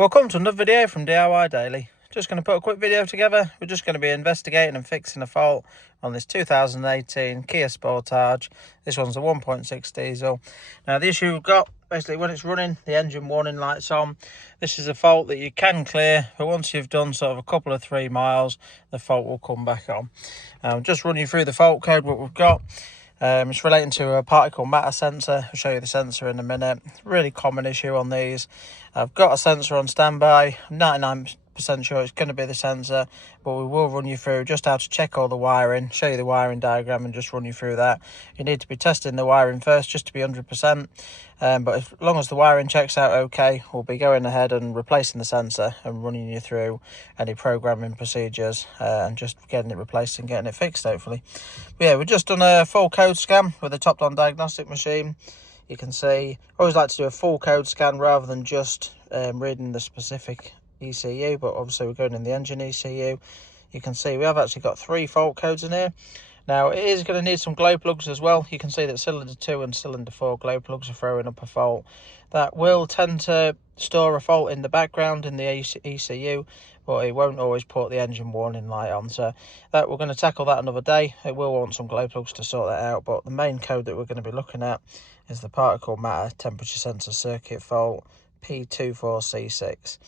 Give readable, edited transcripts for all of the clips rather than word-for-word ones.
Welcome to another video from DIY Daily. Just going to put a quick video together. We're just going to be investigating and fixing a fault on this 2018 Kia Sportage. This one's a 1.6 diesel. Now the issue we've got, basically when it's running, the engine warning light's on. This is a fault that you can clear, but once you've done sort of a couple of 3 miles, the fault will come back on. Just run you through the fault code, what we've got. It's relating to a particle matter sensor. I'll show you the sensor in a minute. Really common issue on these. I've got a sensor on standby. I'm 99% sure it's going to be the sensor, but we will run you through just how to check all the wiring, show you the wiring diagram and just run you through that. You need to be testing the wiring first just to be 100%, but as long as the wiring checks out okay, we'll be going ahead and replacing the sensor and running you through any programming procedures and just getting it replaced and getting it fixed hopefully. But yeah, we've just done a full code scan with a top-down diagnostic machine. You can see, I always like to do a full code scan rather than just reading the specific ECU, but obviously we're going in the engine ECU. You can see we have actually got 3 fault codes in here. Now it is going to need some glow plugs as well. You can see that cylinder 2 and cylinder 4 glow plugs are throwing up a fault. That will tend to store a fault in the background in the ECU, but it won't always put the engine warning light on. So that we're going to tackle that another day. It will want some glow plugs to sort that out, but the main code that we're going to be looking at is the particle matter temperature sensor circuit fault P24C6.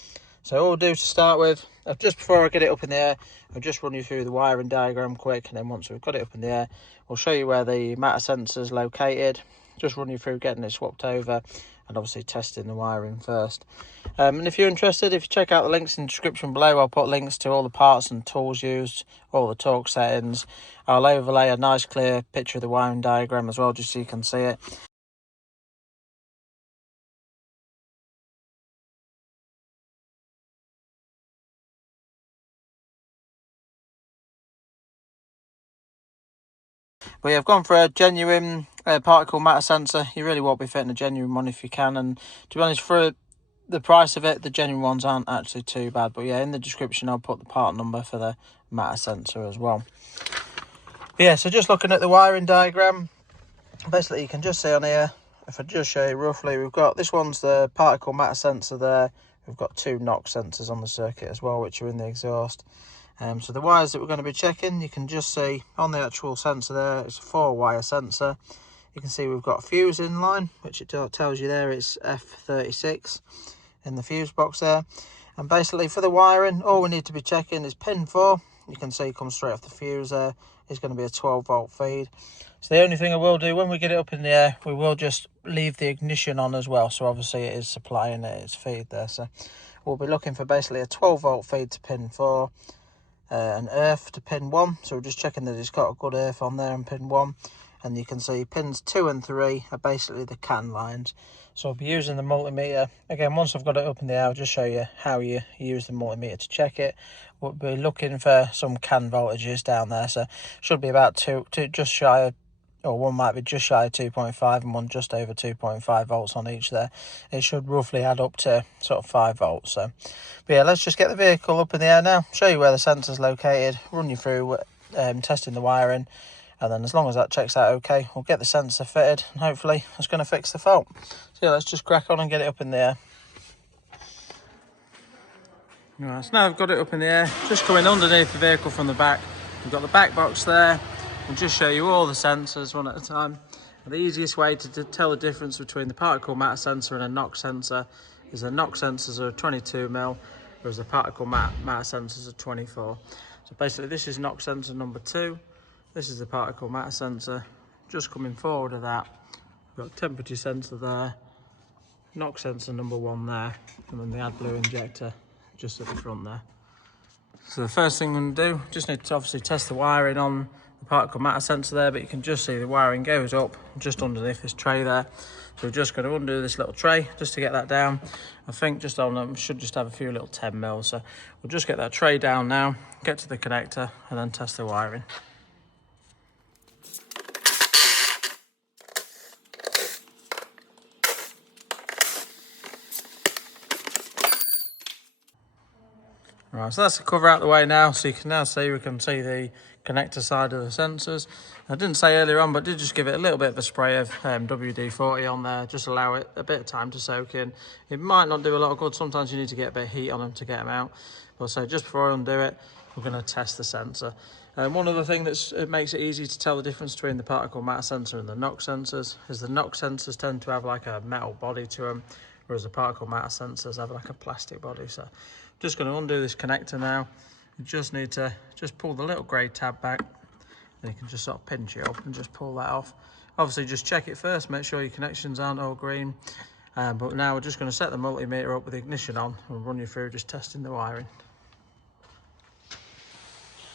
So all we'll do to start with, just before I get it up in the air, I'll just run you through the wiring diagram quick, and then once we've got it up in the air, we'll show you where the matter sensor is located, just run you through getting it swapped over, and obviously testing the wiring first. And if you're interested, if you check out the links in the description below, I'll put links to all the parts and tools used, all the torque settings. I'll overlay a nice clear picture of the wiring diagram as well, just so you can see it. But yeah, I've gone for a genuine particle matter sensor. You really won't be fitting a genuine one if you can. And to be honest, for the price of it, the genuine ones aren't actually too bad. But yeah, in the description, I'll put the part number for the matter sensor as well. But yeah, so just looking at the wiring diagram, basically you can just see on here, if I just show you roughly, we've got, this one's the particle matter sensor there. We've got 2 NOx sensors on the circuit as well, which are in the exhaust. So the wires that we're going to be checking, you can just see on the actual sensor there, it's a 4-wire sensor. You can see we've got a fuse in line, which it tells you there it's F36 in the fuse box there. And basically for the wiring, all we need to be checking is pin 4. You can see it comes straight off the fuse there. It's going to be a 12-volt feed. So the only thing I will do when we get it up in the air, we will just leave the ignition on as well. So obviously it is supplying its feed there. So we'll be looking for basically a 12-volt feed to pin 4. An earth to pin 1, so we're just checking that it's got a good earth on there on pin 1, and you can see pins 2 and 3 are basically the CAN lines. So I'll be using the multimeter again. Once I've got it up in the air, I'll just show you how you use the multimeter to check it. We'll be looking for some CAN voltages down there, so should be about two just shy of, or one might be just shy of 2.5 and one just over 2.5 volts on each there. It should roughly add up to sort of 5 volts. So, but yeah, let's just get the vehicle up in the air now, show you where the sensor's located, run you through testing the wiring, and then as long as that checks out okay, we'll get the sensor fitted, and hopefully it's going to fix the fault. So yeah, let's just crack on and get it up in the air. Right, so now I've got it up in the air, just coming underneath the vehicle from the back. We've got the back box there. I'll just show you all the sensors one at a time. And the easiest way to tell the difference between the particle matter sensor and a NOx sensor is the NOx sensors are 22mm, whereas the particle matter sensors are 24. So basically this is NOx sensor number 2. This is the particle matter sensor. Just coming forward of that, we've got temperature sensor there, NOx sensor number 1 there, and then the AdBlue injector just at the front there. So the first thing I'm going to do, just need to obviously test the wiring on the particle matter sensor there, but you can just see the wiring goes up just underneath this tray there. So we're just going to undo this little tray just to get that down. I think just on them should just have a few little 10 mils. So we'll just get that tray down now, get to the connector and then test the wiring. Right, so that's the cover out the way now, so you can now see, we can see the connector side of the sensors. I didn't say earlier on, but did just give it a little bit of a spray of WD-40 on there, just allow it a bit of time to soak in. It might not do a lot of good, sometimes you need to get a bit of heat on them to get them out. But so just before I undo it, we're going to test the sensor. One other thing that makes it easy to tell the difference between the particle matter sensor and the NOx sensors is the NOx sensors tend to have like a metal body to them, whereas the particle matter sensors have like a plastic body. So just going to undo this connector now. You just need to just pull the little grey tab back, and you can just sort of pinch it up and just pull that off. Obviously just check it first, make sure your connections aren't all green. But now we're just going to set the multimeter up with the ignition on and run you through just testing the wiring.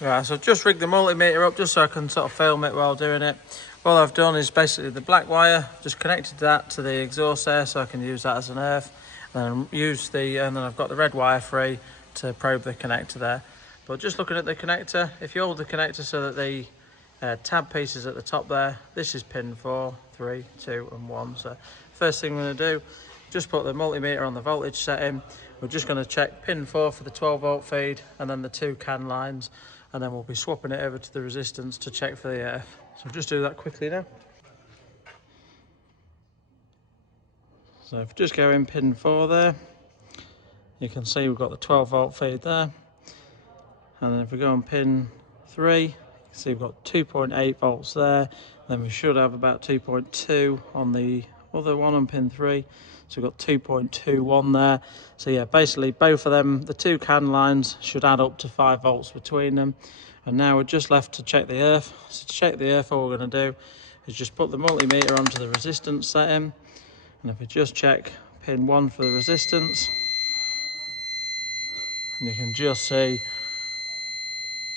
Right, so I've just rigged the multimeter up just so I can sort of film it while doing it. All I've done is basically the black wire, just connected that to the exhaust there so I can use that as an earth. And then I've got the red wire free to probe the connector there. But just looking at the connector, if you hold the connector so that the tab piece is at the top there, this is pin 4, 3, 2 and 1. So first thing I'm going to do, just put the multimeter on the voltage setting. We're just going to check pin 4 for the 12 volt feed and then the 2 CAN lines, and then we'll be swapping it over to the resistance to check for the earth. So I'll just do that quickly now. So if we just go in pin 4 there, you can see we've got the 12 volt feed there. And then if we go on pin 3, you can see we've got 2.8 volts there. Then we should have about 2.2 on the other one on pin 3. So we've got 2.21 there. So yeah, basically both of them, the 2 CAN lines should add up to 5 volts between them. And now we're just left to check the earth. So to check the earth, all we're going to do is just put the multimeter onto the resistance setting. And if we just check pin 1 for the resistance, and you can just see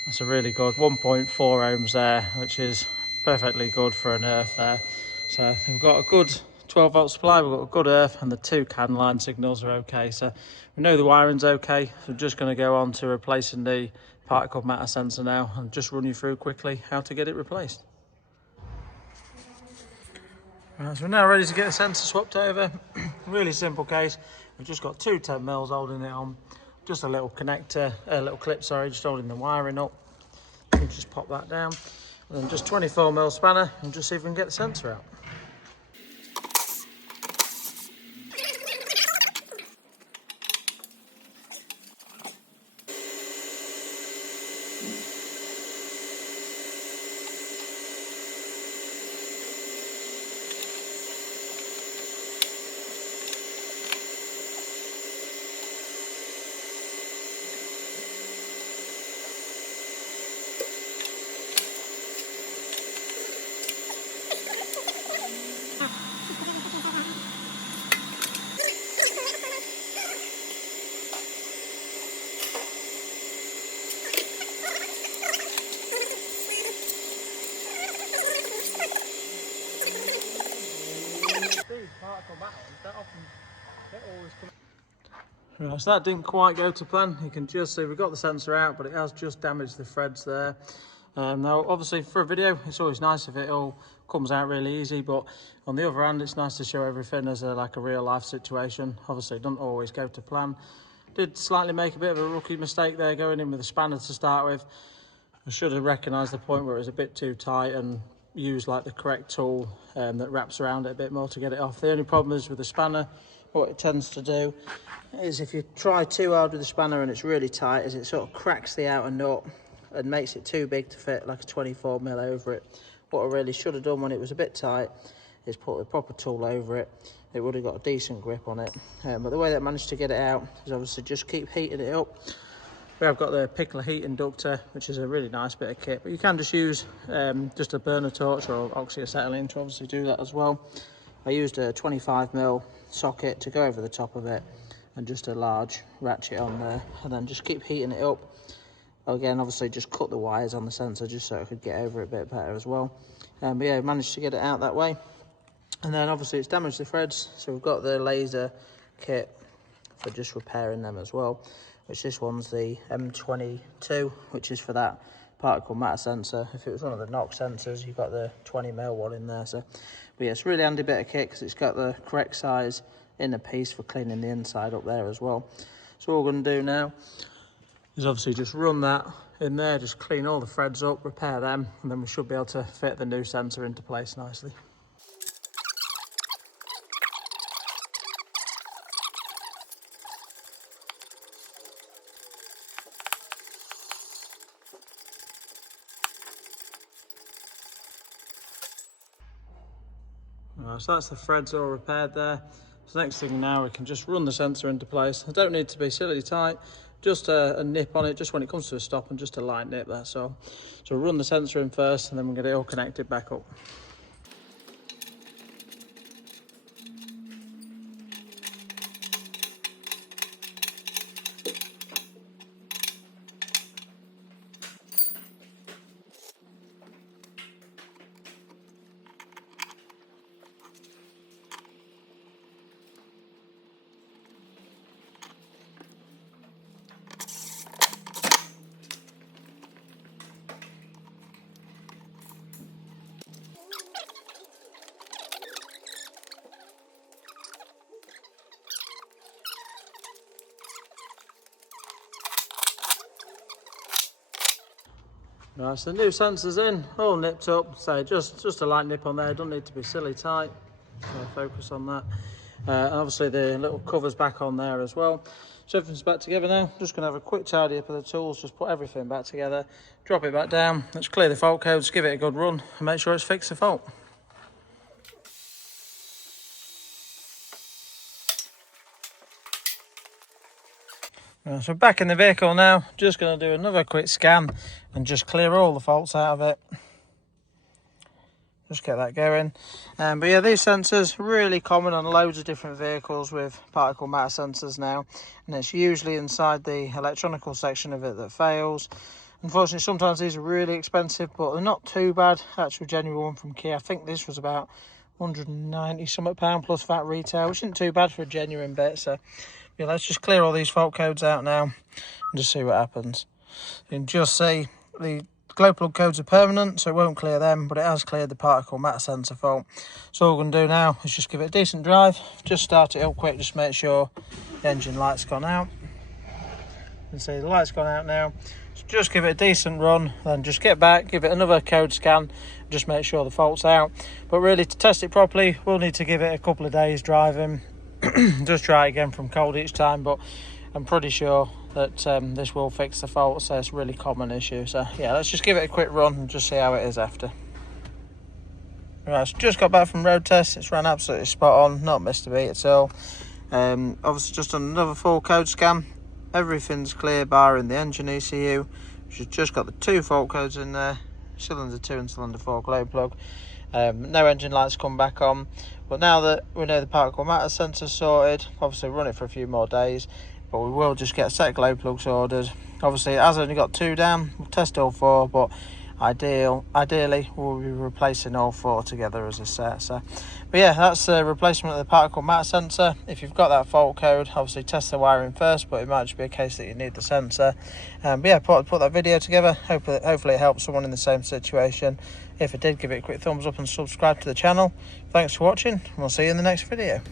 that's a really good 1.4 ohms there, which is perfectly good for an earth there. So we've got a good 12 volt supply, we've got a good earth, and the 2 CAN line signals are okay. So we know the wiring's okay, so we're just going to go on to replacing the particle matter sensor now and just run you through quickly how to get it replaced. Right, so we're now ready to get the sensor swapped over. Really simple case. We've just got 2 10mm holding it on, just a little connector, a little clip, sorry, just holding the wiring up. You just pop that down, and then just 24mm spanner, and just see if we can get the sensor out. Right, so that didn't quite go to plan. You can just see we've got the sensor out, but it has just damaged the threads there. Now obviously for a video it's always nice if it all comes out really easy, but on the other hand it's nice to show everything as like a real life situation. Obviously it doesn't always go to plan. Did slightly make a bit of a rookie mistake there going in with a spanner to start with. I should have recognised the point where it was a bit too tight and used like the correct tool that wraps around it a bit more to get it off. The only problem is with the spanner, what it tends to do is if you try too hard with the spanner and it's really tight, is it sort of cracks the outer nut and makes it too big to fit like a 24mm over it. What I really should have done when it was a bit tight is put the proper tool over it. It would have got a decent grip on it. But the way that I managed to get it out is obviously just keep heating it up. We have got the Particulate heat inductor, which is a really nice bit of kit, but you can just use just a burner torch or oxyacetylene to obviously do that as well. I used a 25mm socket to go over the top of it and just a large ratchet on there, and then just keep heating it up. Again, obviously just cut the wires on the sensor just so I could get over it a bit better as well. But yeah, managed to get it out that way. And then obviously it's damaged the threads, so we've got the laser kit for just repairing them as well, which this one's the M22, which is for that particle matter sensor. If it was one of the NOx sensors, you've got the 20mm one in there. So, but yeah, it's a really handy bit of kit because it's got the correct size inner piece for cleaning the inside up there as well. So what we're going to do now is obviously just run that in there, just clean all the threads up, repair them, and then we should be able to fit the new sensor into place nicely. So that's the threads all repaired there. So next thing now, we can just run the sensor into place. It don't need to be silly tight, just a nip on it, just when it comes to a stop, and just a light nip, that's all. So we'll run the sensor in first, and then we'll get it all connected back up. Right, so the new sensor's in, all nipped up, so just a light nip on there, don't need to be silly tight, so focus on that. Obviously the little cover's back on there as well. So everything's back together now. Just going to have a quick tidy up of the tools, just put everything back together, drop it back down, let's clear the fault codes, give it a good run, and make sure it's fixed the fault. So back in the vehicle now, just going to do another quick scan and just clear all the faults out of it. Just get that going. But yeah, these sensors really common on loads of different vehicles with particle matter sensors now, and it's usually inside the electronical section of it that fails. Unfortunately, sometimes these are really expensive, but they're not too bad. Actual genuine one from Kia, I think this was about 190 something pound plus VAT retail, which isn't too bad for a genuine bit. So yeah, let's just clear all these fault codes out now and just see what happens. You can just see the glow plug codes are permanent, so it won't clear them, but it has cleared the particle matter sensor fault. So all we're going to do now is just give it a decent drive, just start it up quick, just make sure the engine light's gone out. You can see the light's gone out now. So just give it a decent run, then just get back, give it another code scan, just make sure the fault's out. But really, to test it properly, we'll need to give it a couple of days driving. Just try it again from cold each time, but I'm pretty sure that this will fix the fault, so it's a really common issue. So yeah, let's just give it a quick run and just see how it is after. Right, so just got back from road test. It's ran absolutely spot on, not missed a beat at all. Obviously just done another full code scan. Everything's clear barring the engine ECU, which has just got the two fault codes in there, cylinder 2 and cylinder 4 glow plug. No engine lights come back on, but now that we know the particle matter sensor sorted, obviously run it for a few more days, but we will just get a set of glow plugs ordered. Obviously it has only got 2 down, we'll test all 4, but ideally we'll be replacing all 4 together as a set. So but yeah, that's the replacement of the particle matter sensor. If you've got that fault code, obviously test the wiring first, but it might just be a case that you need the sensor. But yeah, put that video together. Hopefully it helps someone in the same situation. If it did, give it a quick thumbs up and subscribe to the channel. Thanks for watching, and we'll see you in the next video.